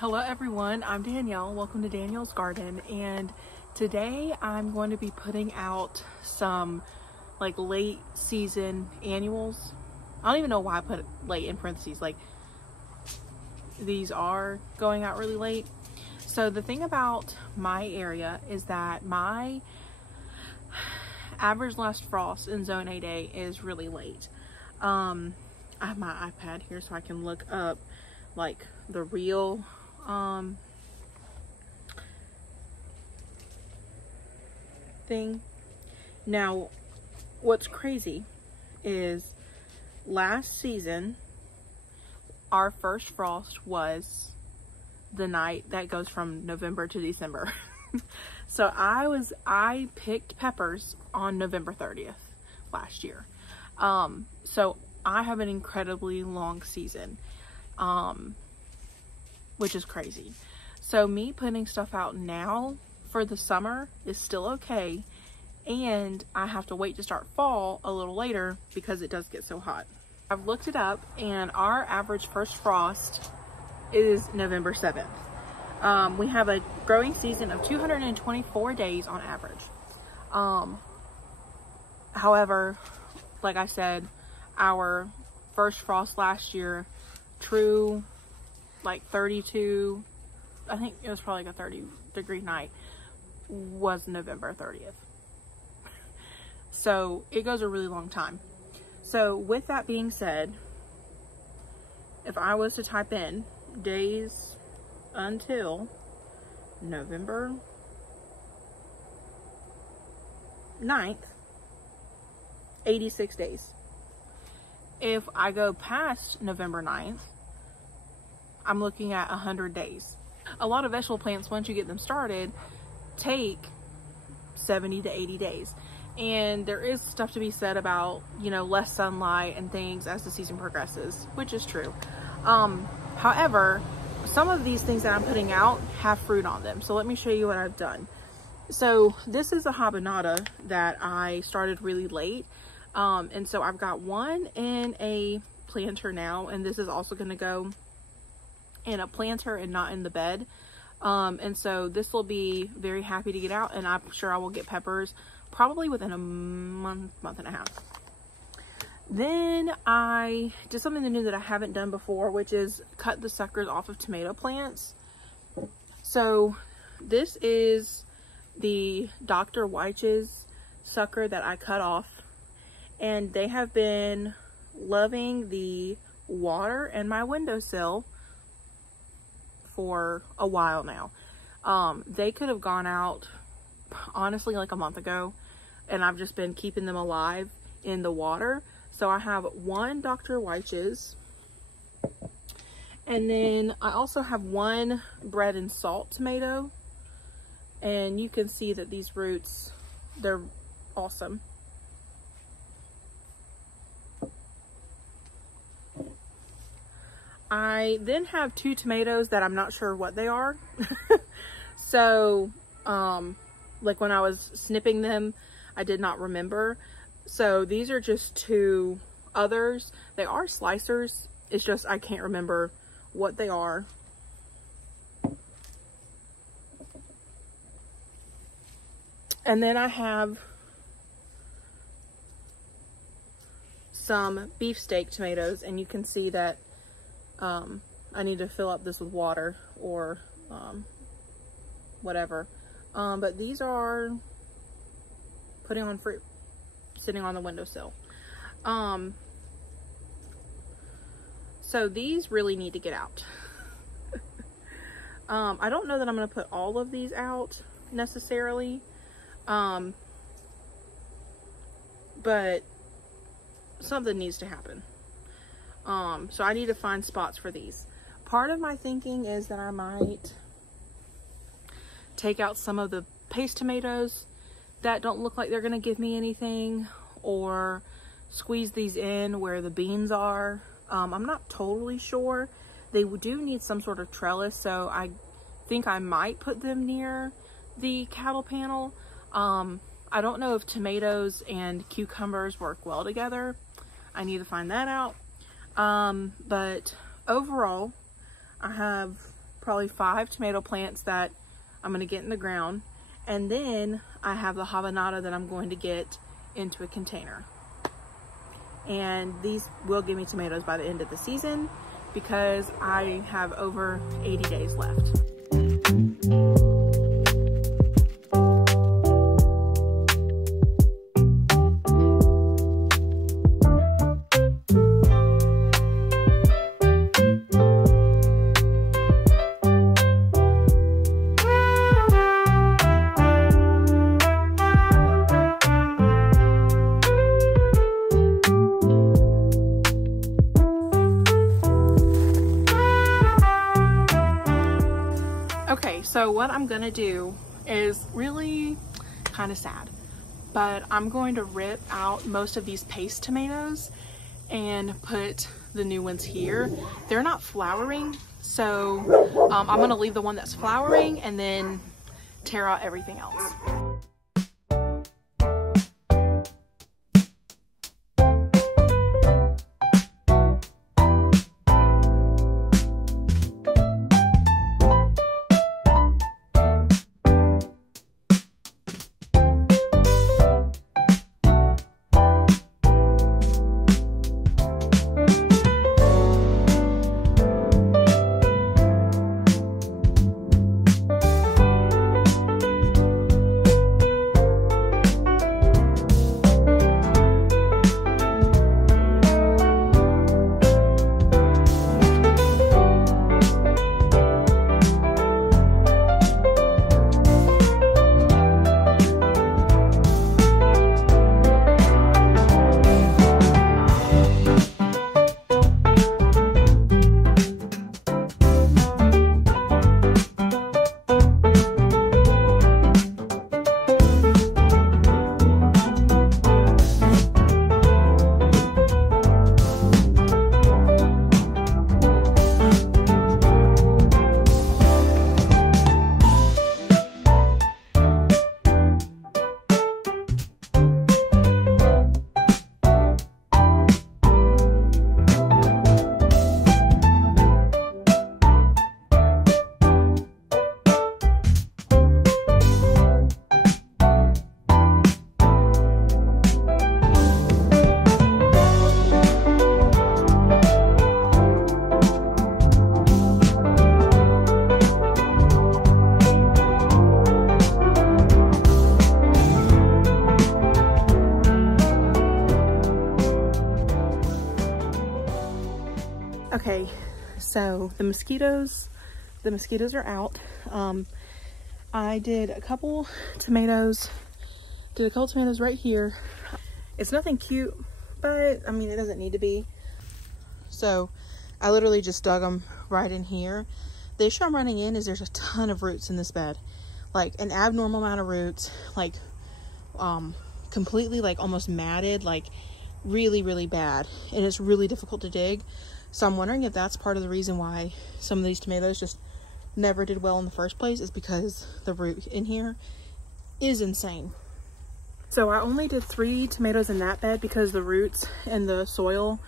Hello everyone, I'm Danielle. Welcome to Danielle's Garden, and today I'm going to be putting out some like late season annuals. I don't even know why I put late in parentheses, like these are going out really late. So the thing about my area is that my average last frost in zone 8A is really late. I have my iPad here so I can look up like the real thing. Now what's crazy is last season our first frost was the night that goes from November to December. So I picked peppers on November 30th last year. So I have an incredibly long season, which is crazy. So me putting stuff out now for the summer is still okay, and I have to wait to start fall a little later because it does get so hot. I've looked it up, and our average first frost is November 7th. We have a growing season of 224 days on average. However, like I said, our first frost last year, true like 32, I think it was probably like a 30-degree night, was November 30th. So it goes a really long time. So with that being said, if I was to type in days until November 9th, 86 days. If I go past November 9th, I'm looking at 100 days. A lot of vegetable plants, once you get them started, take 70 to 80 days. And there is stuff to be said about, you know, less sunlight and things as the season progresses, which is true. However, some of these things that I'm putting out have fruit on them. So let me show you what I've done. So this is a habanada that I started really late. And so I've got one in a planter now, and this is also going to go in a planter and not in the bed. And so this will be very happy to get out, and I'm sure I will get peppers probably within a month and a half. Then I did something new that I haven't done before, which is cut the suckers off of tomato plants. So this is the Dr. Weich's sucker that I cut off, and they have been loving the water and my windowsill for a while now. They could have gone out honestly like a month ago, and I've just been keeping them alive in the water. So I have one Dr. Weich's, and then I also have one bread and salt tomato, and you can see that these roots, they're awesome. I then have two tomatoes that I'm not sure what they are. So like when I was snipping them, I did not remember. So these are just two others. They are slicers. It's just I can't remember what they are. And then I have some beefsteak tomatoes, and you can see that I need to fill up this with water or whatever. But these are putting on fruit, sitting on the windowsill. So these really need to get out. I don't know that I'm going to put all of these out necessarily, but something needs to happen. So I need to find spots for these. Part of my thinking is that I might take out some of the paste tomatoes that don't look like they're going to give me anything, or squeeze these in where the beans are. I'm not totally sure. They do need some sort of trellis, so I think I might put them near the cattle panel. I don't know if tomatoes and cucumbers work well together. I need to find that out. But overall, I have probably 5 tomato plants that I'm going to get in the ground. And then I have the habanada that I'm going to get into a container. And these will give me tomatoes by the end of the season because I have over 80 days left. So what I'm gonna do is really kind of sad, but I'm going to rip out most of these paste tomatoes and put the new ones here. They're not flowering, so I'm gonna leave the one that's flowering and then tear out everything else. Okay, so the mosquitoes are out. I did a couple tomatoes right here. It's nothing cute, but I mean, it doesn't need to be. So I literally just dug them right in here. The issue I'm running in is there's a ton of roots in this bed, like an abnormal amount of roots, like completely like almost matted, like really, really bad. And it's really difficult to dig. So I'm wondering if that's part of the reason why some of these tomatoes just never did well in the first place, is because the root in here is insane. So I only did 3 tomatoes in that bed because the roots and the soil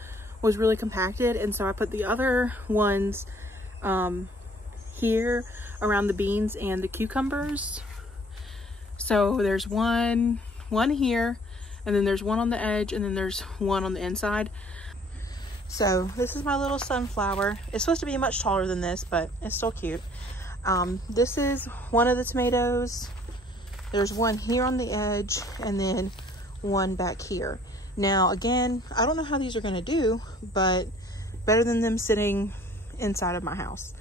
was really compacted. And so I put the other ones here around the beans and the cucumbers. So there's one here, and then there's one on the edge, and then there's one on the inside. So this is my little sunflower. It's supposed to be much taller than this, but it's still cute. This is one of the tomatoes. There's one here on the edge, and then one back here. Now, again, I don't know how these are gonna do, but better than them sitting inside of my house.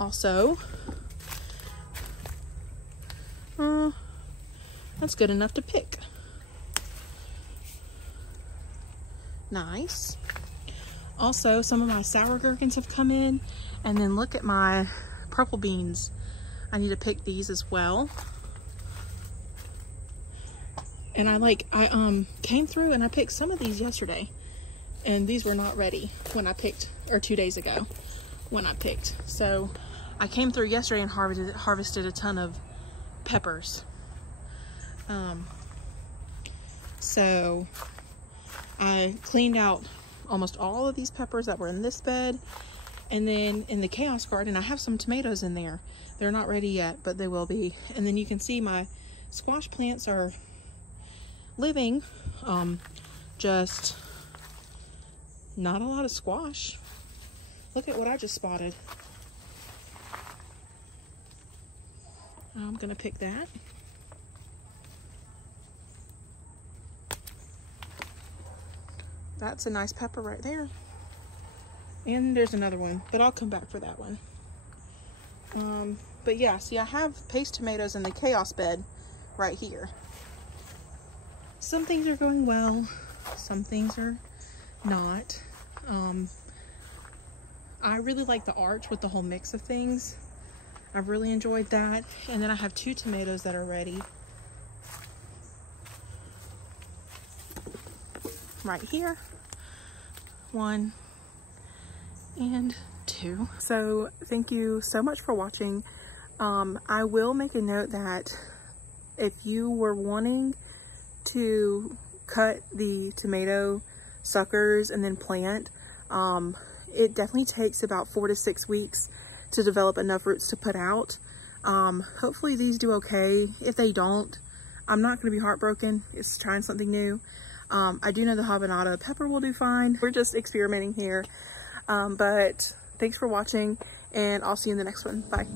Also, that's good enough to pick. Nice. Also, some of my sour gherkins have come in, and then look at my purple beans. I need to pick these as well. And I came through and I picked some of these yesterday, and these were not ready when I picked, or 2 days ago when I picked. So I came through yesterday and harvested a ton of peppers. So I cleaned out almost all of these peppers that were in this bed, And then in the Chaos Garden, I have some tomatoes in there. They're not ready yet, but they will be. And then you can see my squash plants are living. Just not a lot of squash. Look at what I just spotted. I'm gonna pick that. That's a nice pepper right there. And there's another one, but I'll come back for that one. But yeah, see, I have paste tomatoes in the chaos bed right here. Some things are going well, some things are not. I really like the arch with the whole mix of things. I've really enjoyed that. And then I have 2 tomatoes that are ready. Right here. 1 and 2. So thank you so much for watching. I will make a note that if you were wanting to cut the tomato suckers and then plant, it definitely takes about 4 to 6 weeks to develop enough roots to put out. Hopefully these do okay. If they don't, I'm not going to be heartbroken. It's trying something new. I do know the habanero pepper will do fine. We're just experimenting here. But thanks for watching, and I'll see you in the next one. Bye.